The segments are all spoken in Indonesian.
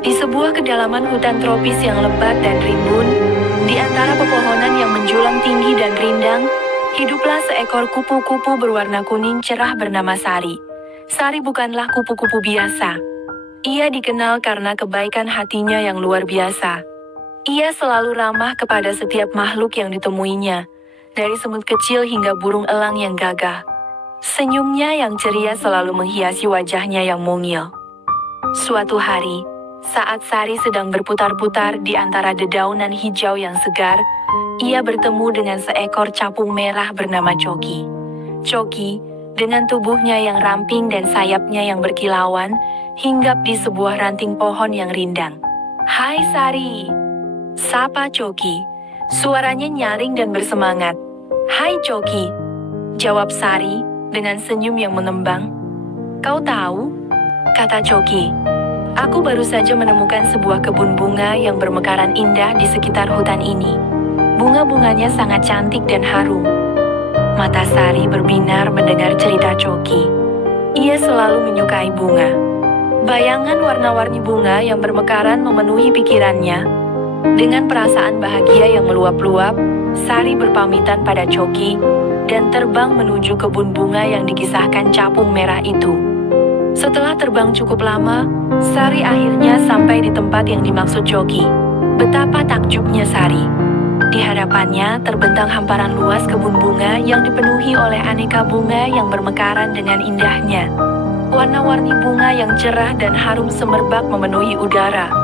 Di sebuah kedalaman hutan tropis yang lebat dan rimbun, di antara pepohonan yang menjulang tinggi dan rindang, hiduplah seekor kupu-kupu berwarna kuning cerah bernama Sari. Sari bukanlah kupu-kupu biasa. Ia dikenal karena kebaikan hatinya yang luar biasa. Ia selalu ramah kepada setiap makhluk yang ditemuinya, dari semut kecil hingga burung elang yang gagah. Senyumnya yang ceria selalu menghiasi wajahnya yang mungil. Suatu hari, saat Sari sedang berputar-putar di antara dedaunan hijau yang segar, ia bertemu dengan seekor capung merah bernama Coki. Coki, dengan tubuhnya yang ramping dan sayapnya yang berkilauan, hinggap di sebuah ranting pohon yang rindang. "Hai Sari," sapa Coki. Suaranya nyaring dan bersemangat. "Hai Coki," jawab Sari dengan senyum yang mengembang. "Kau tahu," kata Coki, "aku baru saja menemukan sebuah kebun bunga yang bermekaran indah di sekitar hutan ini. Bunga-bunganya sangat cantik dan harum." Mata Sari berbinar mendengar cerita Coki. Ia selalu menyukai bunga. Bayangan warna-warni bunga yang bermekaran memenuhi pikirannya. Dengan perasaan bahagia yang meluap-luap, Sari berpamitan pada Coki dan terbang menuju kebun bunga yang dikisahkan capung merah itu. Setelah terbang cukup lama, Sari akhirnya sampai di tempat yang dimaksud Coki. Betapa takjubnya Sari. Di hadapannya terbentang hamparan luas kebun bunga yang dipenuhi oleh aneka bunga yang bermekaran dengan indahnya. Warna-warni bunga yang cerah dan harum semerbak memenuhi udara.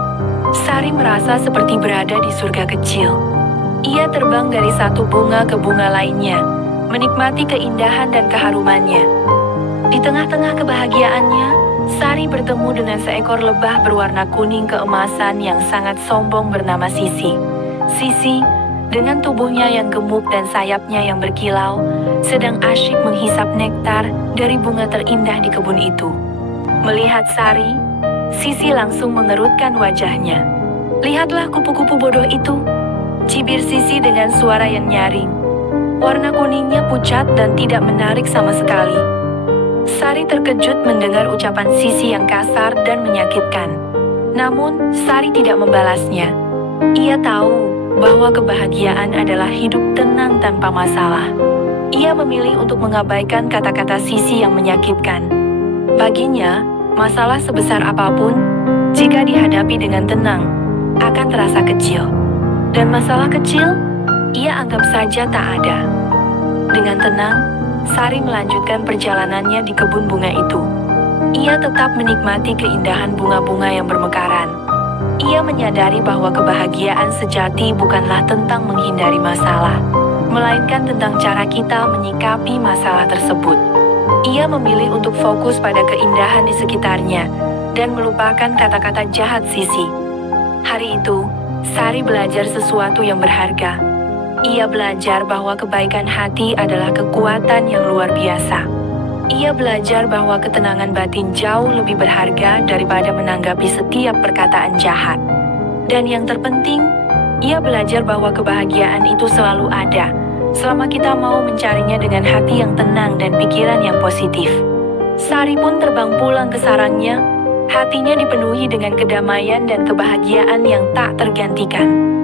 Sari merasa seperti berada di surga kecil. Ia terbang dari satu bunga ke bunga lainnya, menikmati keindahan dan keharumannya. Di tengah-tengah kebahagiaannya, Sari bertemu dengan seekor lebah berwarna kuning keemasan yang sangat sombong bernama Sisi. Sisi, dengan tubuhnya yang gemuk dan sayapnya yang berkilau, sedang asyik menghisap nektar dari bunga terindah di kebun itu. Melihat Sari, Sisi langsung mengerutkan wajahnya. "Lihatlah kupu-kupu bodoh itu," cibir Sisi dengan suara yang nyaring. Warna kuningnya pucat dan tidak menarik sama sekali. Sari terkejut mendengar ucapan Sisi yang kasar dan menyakitkan. Namun, Sari tidak membalasnya. Ia tahu bahwa kebahagiaan adalah hidup tenang tanpa masalah. Ia memilih untuk mengabaikan kata-kata Sisi yang menyakitkan. Baginya, masalah sebesar apapun, jika dihadapi dengan tenang, akan terasa kecil. Dan masalah kecil, ia anggap saja tak ada. Dengan tenang, Sari melanjutkan perjalanannya di kebun bunga itu. Ia tetap menikmati keindahan bunga-bunga yang bermekaran. Ia menyadari bahwa kebahagiaan sejati bukanlah tentang menghindari masalah, melainkan tentang cara kita menyikapi masalah tersebut. Ia memilih untuk fokus pada keindahan di sekitarnya dan melupakan kata-kata jahat Sisi. Hari itu, Sari belajar sesuatu yang berharga. Ia belajar bahwa kebaikan hati adalah kekuatan yang luar biasa. Ia belajar bahwa ketenangan batin jauh lebih berharga daripada menanggapi setiap perkataan jahat. Dan yang terpenting, ia belajar bahwa kebahagiaan itu selalu ada, selama kita mau mencarinya dengan hati yang tenang dan pikiran yang positif. Sari pun terbang pulang ke sarangnya, hatinya dipenuhi dengan kedamaian dan kebahagiaan yang tak tergantikan.